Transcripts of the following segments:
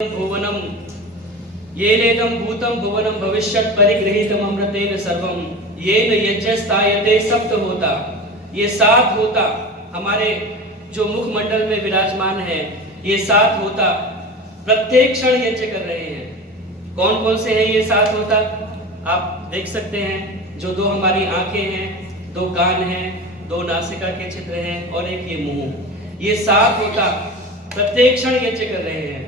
भुवनम येनेदं भूतं भुवनं भविष्यत् परिगृहीतम् अमृतेन सर्वं येन यज्ञस्तायते सप्त होता। ये सात होता हमारे जो मुखमंडल में विराजमान है, ये सात होता प्रत्येक क्षण यज्ञ कर रहे हैं। कौन कौन से हैं ये सात होता? आप देख सकते हैं। जो दो हमारी आंखें हैं, दो कान हैं, दो नासिका के छिद्र हैं और एक ये मुंह। ये सात होता प्रत्येक क्षण यज्ञ कर रहे हैं,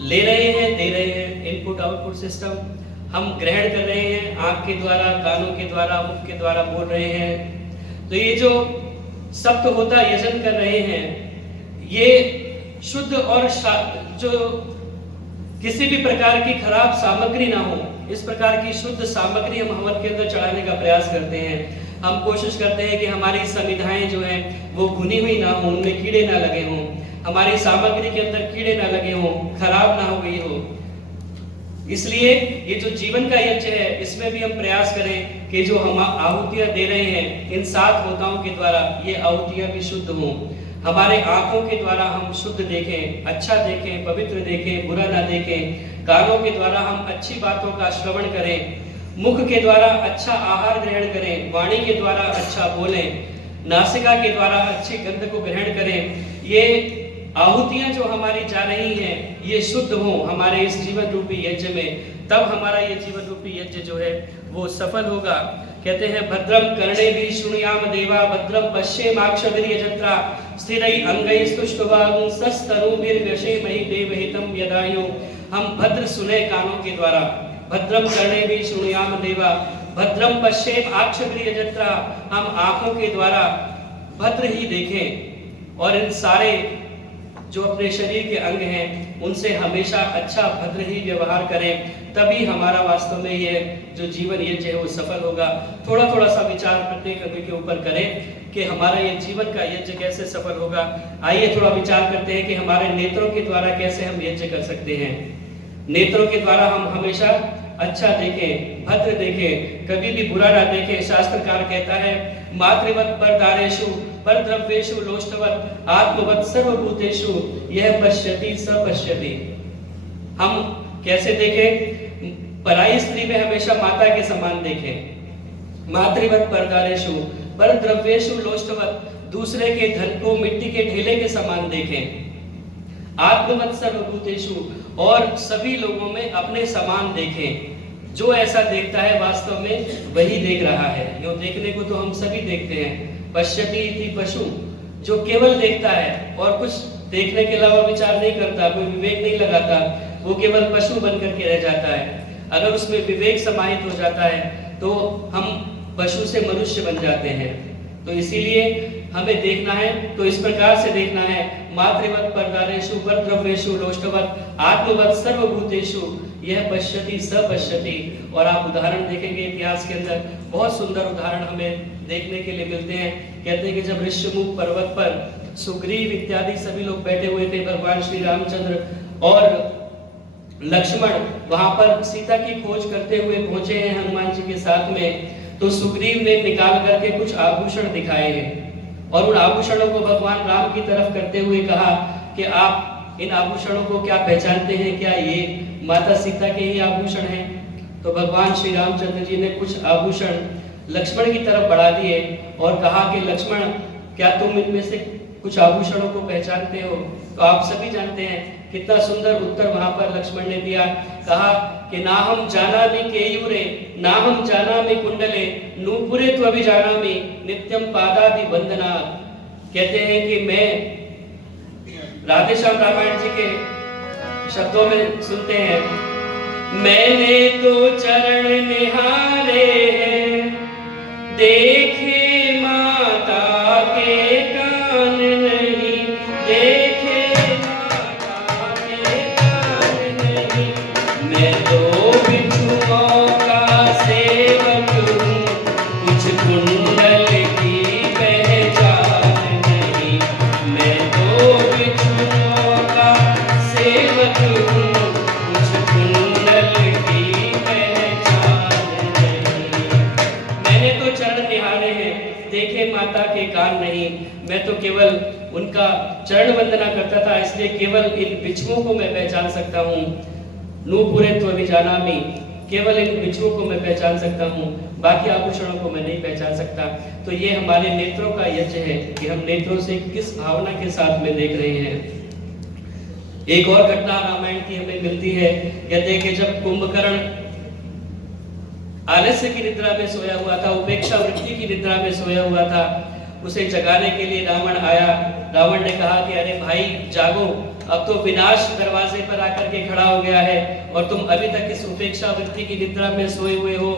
ले रहे हैं, दे रहे हैं। इनपुट आउटपुट सिस्टम हम ग्रहण कर रहे हैं, आंख के द्वारा, कानों के द्वारा, मुख के द्वारा बोल रहे हैं। तो ये जो सप्त होता यजन कर रहे हैं, ये शुद्ध और जो किसी भी प्रकार की खराब सामग्री ना हो, इस प्रकार की शुद्ध सामग्री हम हवन के अंदर चढ़ाने का प्रयास करते हैं। हम कोशिश करते हैं कि हमारी समिधाएं जो हैं वो भुनी हुई ना हो, उनमें कीड़े ना लगे हों, हमारी सामग्री के अंदर कीड़े ना लगे हों, खराब ना हो गई हो। इसलिए ये जो जीवन का यज्ञ है, इसमें भी हम प्रयास करें कि जो हम आहुतियां दे रहे हैं इन सात होताओं के द्वारा, ये आहुतियां भी शुद्ध हों। हमारे आंखों के द्वारा हम शुद्ध देखें, अच्छा देखें, पवित्र देखें, बुरा ना देखें। कानों के द्वारा हम अच्छी बातों का श्रवण करें, मुख के द्वारा अच्छा आहार ग्रहण करें, वाणी के द्वारा अच्छा बोलें, नासिका के द्वारा अच्छी गंध को ग्रहण करें। ये आहुतियां जो हमारी जा रही हैं, ये शुद्ध हो हमारे इस जीवन रूपी यज्ञ में, तब हमारा ये जीवन रूपी यज्ञ जो है वो सफल होगा। कहते हैं भद्रम कर्णे भी शृणुयाम देवा, भद्रम पश्येमाक्षभिर्यजत्रा, स्थिरै अंगैस्तुष्टुवां सस्तनूभिर्व्यशेमहि देवहितं यदायुः। हम भद्र सुने कानों के द्वारा, भद्रम कर्णे भी शृणुयाम देवा, भद्रम पश्येमाक्षभिर्यजत्रा, हम आंखों के द्वारा भद्र ही देखें और इन सारे जो अपने शरीर के अंग हैं उनसे हमेशा अच्छा भद्र ही व्यवहार करें, तभी हमारा वास्तव में ये जो जीवन यज्ञ है वो सफल होगा। थोड़ा थोड़ा सा विचार प्रत्येक अंग के ऊपर करें कि हमारा ये जीवन का यज्ञ कैसे सफल होगा। आइए थोड़ा विचार करते हैं कि हमारे नेत्रों के द्वारा कैसे हम यज्ञ कर सकते हैं। नेत्रों के द्वारा हम हमेशा अच्छा देखें, भद्र देखें, कभी भी बुरा ना देखें। शास्त्रकार कहता है मातृवत परदारेषु परद्रव्येषु लोष्टवत आत्मवत सर्वभूतेषु यह पश्यति स पश्यति। हम कैसे देखें? पराई स्त्री में हमेशा माता के समान देखें। मातृवत परदारेषु परद्रव्येषु लोष्टवत, दूसरे के धन को मिट्टी के ढेले के समान देखें। आत्मवत सर्वभूतेषु, और सभी लोगों में अपने समान देखें। जो ऐसा देखता है वास्तव में वही देख रहा है। यो देखने को तो हम सभी देखते हैं। पश्यति इति पशु, जो केवल देखता है और कुछ देखने के अलावा विचार नहीं करता, कोई विवेक नहीं लगाता, वो केवल पशु बनकर के रह जाता है। अगर उसमें विवेक समाहित हो जाता है तो हम पशु से मनुष्य बन जाते हैं। तो इसीलिए हमें देखना है तो इस प्रकार से देखना है, मातृवत परदारेषु परद्रव्येषु लोष्टवत आत्मवत सर्वभूतेषु यह पश्यति स पश्यति। और आप उदाहरण देखेंगे इतिहास के अंदर, बहुत सुंदर उदाहरण हमें देखने के लिए मिलते हैं। कहते हैं कि जब ऋष्यमुख पर्वत पर सुग्रीव इत्यादि सभी लोग बैठे हुए थे, भगवान श्री रामचंद्र और लक्ष्मण वहां पर सीता की खोज करते हुए पहुंचे हैं हनुमान जी के साथ में, तो सुग्रीव ने निकाल करके कुछ आभूषण दिखाए हैं और उन आभूषणों को भगवान राम की तरफ करते हुए कहा कि आप इन आभूषणों को क्या पहचानते हैं? क्या ये माता सीता के ही आभूषण हैं? तो भगवान श्री रामचंद्र जी ने कुछ आभूषण लक्ष्मण की तरफ बढ़ा दिए और कहा कि लक्ष्मण, क्या तुम इनमें से कुछ आभूषणों को पहचानते हो? तो आप सभी जानते हैं कितना सुंदर उत्तर वहां पर लक्ष्मण ने दिया। कहा कि ना हम जानामि केयूरे ना हम जानामि कुंडले नूपुरे त्वभिजानामि नित्यम पादाभि वंदना। कहते हैं कि मैं, राधेश्याम रामायण जी के शब्दों में सुनते हैं, मैंने तो चरण निहारे हैं, देखे माता के कान नहीं, देखे माता के कान नहीं, मैं तो बिच्छुओं का सेवक हूँ, कुछ कुंडल की पहचान नहीं, मैं तो बिच्छुओं का सेवक हूँ, कुछ कुंडल की पहचान नहीं। मैंने तो चरण निहारे हैं, देखे माता के कान नहीं, मैं मैं तो केवल उनका चरण वंदना करता था, इसलिए केवल इन बिच्छुओं को मैं पहचान सकता हूँ। नूपुरे तो विजानामि, केवल इन बिच्छुओं को मैं पहचान सकता हूँ, बाकी आभूषणों को मैं नहीं पहचान सकता। तो ये हमारे नेत्रों का यज्ञ है कि हम नेत्रों से किस भावना के साथ में देख रहे हैं। एक और घटना रामायण की हमें मिलती है, कहते हैं कि जब कुंभकर्ण आलस्य की निद्रा में सोया हुआ था, उपेक्षा वृत्ति की निद्रा में सोया हुआ था, उसे जगाने के लिए रावण आया। रावण ने कहा कि अरे भाई जागो, अब तो विनाश दरवाजे पर आकर के खड़ा हो गया है और तुम अभी तक इस उपेक्षा वृत्ति की निद्रा में सोए हुए हो।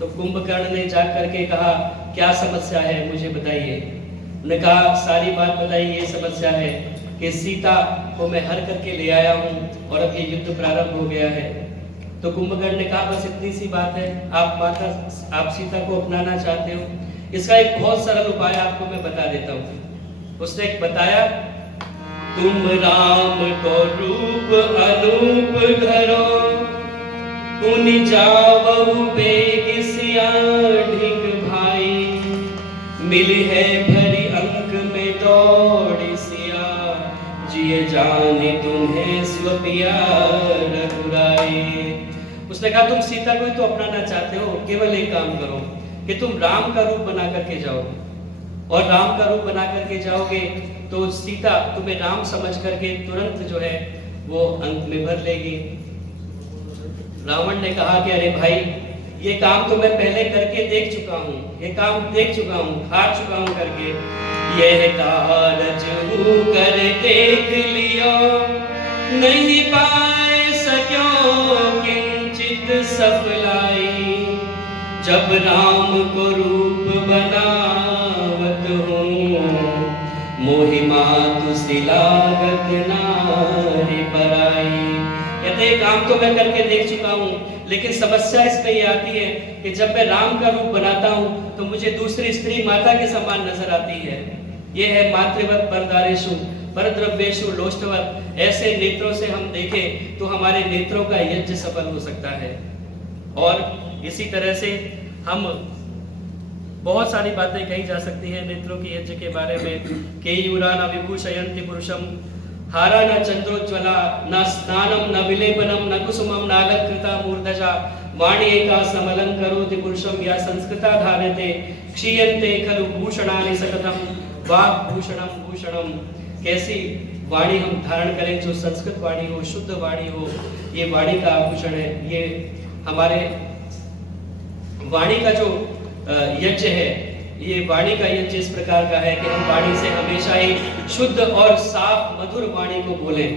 तो कुंभकर्ण ने जाग करके कहा क्या समस्या है, मुझे बताइए। उन्होंने कहा सारी बात बताइए, ये समस्या है कि सीता को मैं हर करके ले आया हूँ और अब ये युद्ध प्रारंभ हो गया है। तो कुंभकर्ण ने कहा बस इतनी सी बात है, आप सीता को अपनाना चाहते हो, इसका एक बहुत सरल उपाय आपको मैं बता देता हूँ। उसने एक बताया, तुम राम को रूप अनूप धरो, पुनि जावहु बेग सियाढ़िग भाई, मिली है भरी अंक में दौड़ सिया, जिये जाने तुम्हें स्वपिया रघुराई। उसने कहा तुम सीता को ही तो अपनाना चाहते हो, केवल एक काम करो कि तुम राम का रूप बना करके जाओ, और राम का रूप बना करके जाओगे तो सीता तुम्हें राम समझ करके तुरंत जो है वो अंक में भर लेगी। रावण ने कहा कि अरे भाई ये काम तो मैं पहले करके देख चुका हूँ, ये काम देख चुका हूँ, हार चुका हूँ करके। यह कारज कर देख लियो, नहीं पाए सक्यो किंचित सफलाई, जब राम को रूप बनावत हूँ, मोहि मातु सी लागत नारी पराई। कहते काम तो मैं करके देख चुका हूँ, लेकिन समस्या इसमें ये आती है कि जब मैं राम का रूप बनाता हूँ तो मुझे दूसरी स्त्री माता के समान नजर आती है। ये है मातृवत परदारेषु परद्रव्येषु लोष्टवत। ऐसे नेत्रों से हम देखें तो हमारे नेत्रों का यज्ञ सफल हो सकता है। और इसी तरह से हम बहुत सारी बातें कही जा सकती हैं नेत्रों के यज्ञ के बारे में। केयूरा न विभूषयन्ति पुरुषम, हारा न चंद्रोज्ज्वला, न स्नानम न विलेपनम न कुसुमम नालंकृता मूर्धजा, वाणी एका समलंकरोति पुरुषम या संस्कृता धार्यते, क्षीयन्ते खलु भूषणानि सकथम, वाक् भूषणम भूषणम। कैसी वाणी हम धारण करें जो संस्कृत वाणी हो, शुद्ध वाणी हो, ये वाणी का आभूषण है। ये हमारे वाणी का जो यज्ञ है, ये वाणी का यज्ञ इस प्रकार का है कि हम वाणी से हमेशा ही शुद्ध और साफ मधुर वाणी को बोलें,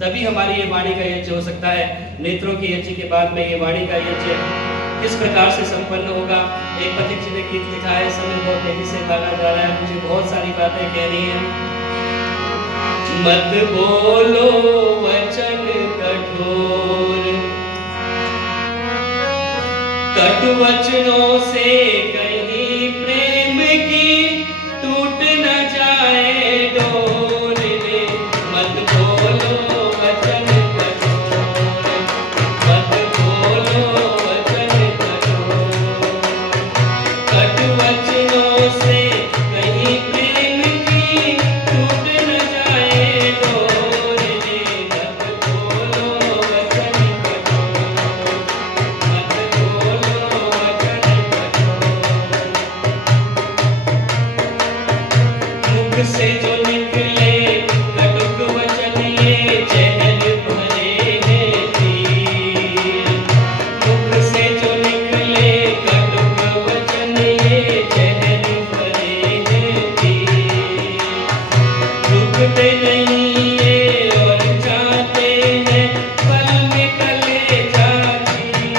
तभी हमारी ये वाणी का यज्ञ हो सकता है। नेत्रों के यज्ञ के बाद में ये वाणी का यज्ञ किस प्रकार से संपन्न होगा। एक पथिक जी ने गीत लिखा है, समय बहुत तेजी से भागा जा रहा है, मुझे बहुत सारी बातें कहनी है। मत बोलो वचन कठोर, कटु वचनों से कहीं प्रेम की टूट न जाए डोर रे। मत बोलो वचन कठोर, मत बोलो वचन कठोर, कटु वचनों से कहीं प्रेम की टूट न जाए डोर रे। मत बोलो वचन कठोर, मत बोलो वचन कठोर। मुख से जो निकले कटुक वचन ये जहर भरे हैं तीर। मुख से जो निकले कटुक वचन ये जहर भरे हैं तीर। रुकते नहीं ये और जाते हैं पल में कलेजा चीर।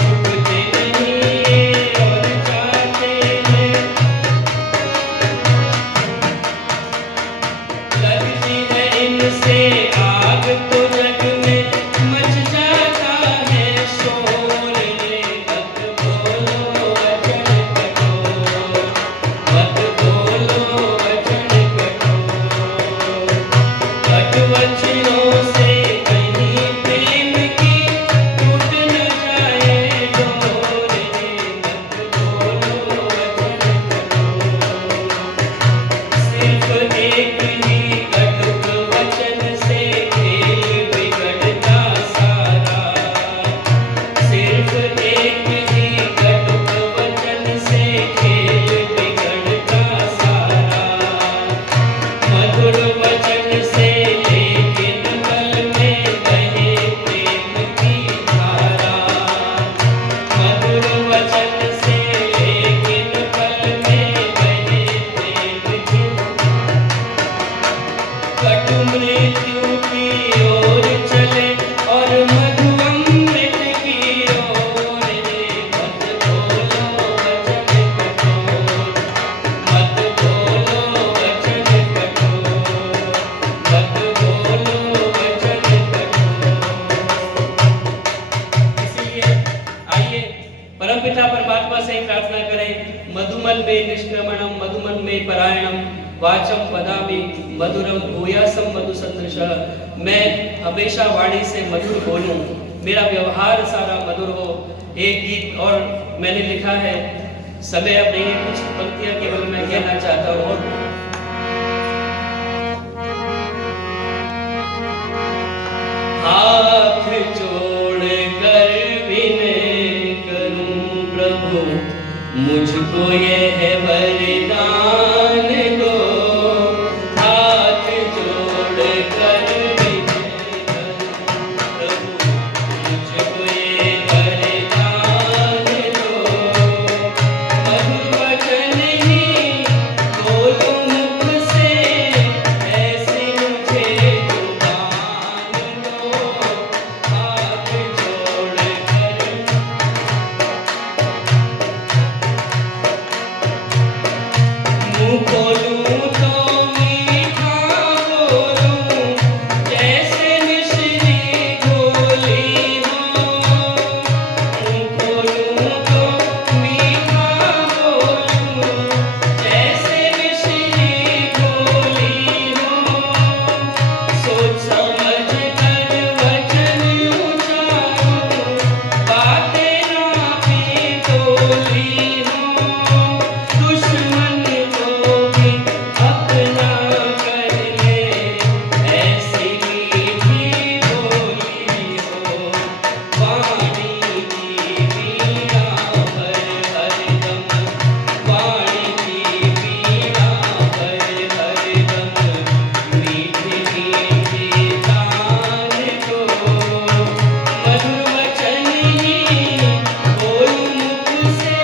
रुकते नहीं ये और जाते हैं, लगती है इनसे आग तो जग में मच जाता है शोर रे। मत बोलो वचन कठोर, मत बोलो वचन कठोर, कटु वचनों से कहीं प्रेम की टूट न जाए डोर रे। मत बोलो वचन कठोर, वाचम वदामि मधुरम भूयासम मधुसंदृशः। मैं हमेशा वाणी से मधुर बोलूं, मेरा व्यवहार सारा मधुर हो। एक गीत और मैंने लिखा है, समय अब नहीं है, कुछ पंक्तियां केवल मैं कहना चाहता हूँ। हाथ जोड़ कर विनय करूं प्रभु, मुझको यह वरदान दो। हाथ जोड़ कर विनय करूं प्रभु, मुझको ये वरदान दो। मधुर वचन ही बोलो मुख से, ऐसे मुझे जुबान दो। हाथ जोड़ कर मुँह खोलूं तो मीठा बोलूं, जैसे मिश्री घोली हो। मुँह खोलूं तो मीठा बोलूं, जैसे मिश्री घोली हो। सोच समझ कर वचन उचारूं, बातें ना भी बोली हो। दुश्मन को भी अपना कर ले, ऐसी मीठी बोली हो। वाणी की वीणा पर हरदम, वाणी की वीणा पर हरदम, मीठे मीठे तान दो। मधुर वचन ही बोलूं मुख से,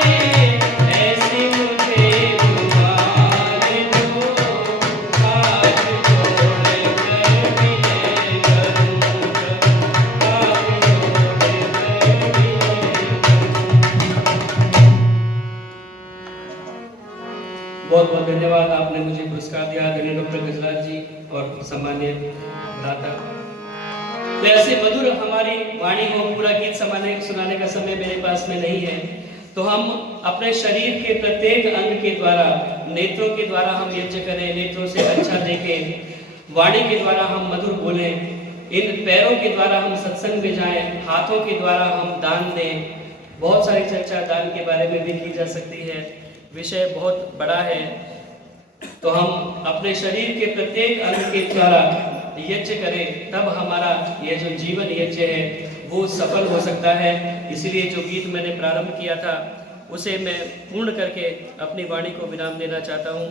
ऐसे मुझे जुबान दो। हाथ जोड़ कर विनय करूं प्रभु, हाथ जोड़ कर बहुत बहुत धन्यवाद। आपने मुझे पुरस्कार दिया, आदरणीय डॉक्टर गजराज जी और सम्मान्य भ्राता। तो ऐसे मधुर हमारी वाणी हो। पूरा गीत सुनाने का समय मेरे पास में नहीं है, तो हम अपने शरीर के प्रत्येक अंग के द्वारा, नेत्रों के द्वारा हम यज्ञ करें, नेत्रों से अच्छा देखें। वाणी के द्वारा हम मधुर बोलें, इन पैरों के द्वारा हम सत्संग में जाएं, हाथों के द्वारा हम दान दें। बहुत सारी चर्चा दान के बारे में भी की जा सकती है, विषय बहुत बड़ा है। तो हम अपने शरीर के प्रत्येक अंग के द्वारा यज्ञ करें, तब हमारा ये जो जीवन यज्ञ है वो सफल हो सकता है। इसलिए जो गीत मैंने प्रारंभ किया था उसे मैं पूर्ण करके अपनी वाणी को विराम देना चाहता हूँ।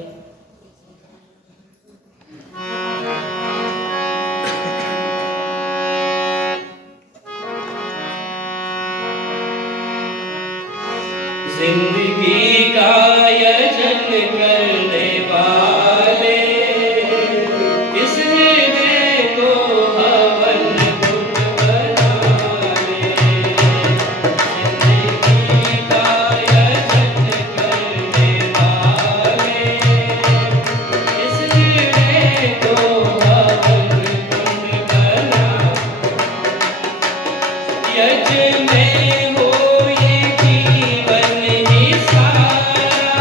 जिंदगी का यजन करने वाले, इस हृदय को हवन धुन बना ले। जिंदगी का यजन करने वाले, इस हृदय को हवन धुन बना। यज्ञ में हो ये जीवन ही सारा,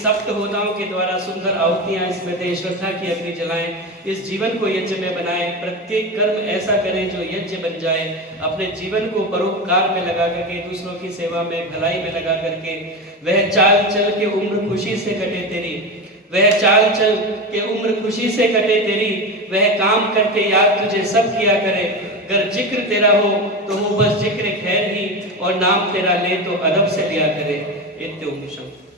सप्त होताओं के द्वारा सुंदर आहुतियां इसमें दें, श्रद्धा की अग्नि जलाएं, इस जीवन को यज्ञ में बनाएं, प्रत्येक कर्म ऐसा करें जो यज्ञ बन जाए, अपने जीवन को परोपकार में लगा करके, दूसरों की सेवा में, भलाई में लगा करके, वह चाल चल के उम्र खुशी से कटे तेरी, वह चाल चल के उम्र खुशी से कटे तेरी, वह काम करके याद तुझे सब किया करे, अगर जिक्र तेरा हो तो हो बस जिक्र खैर ही, और नाम तेरा ले तो अदब से लिया करे। इत्युक्तम।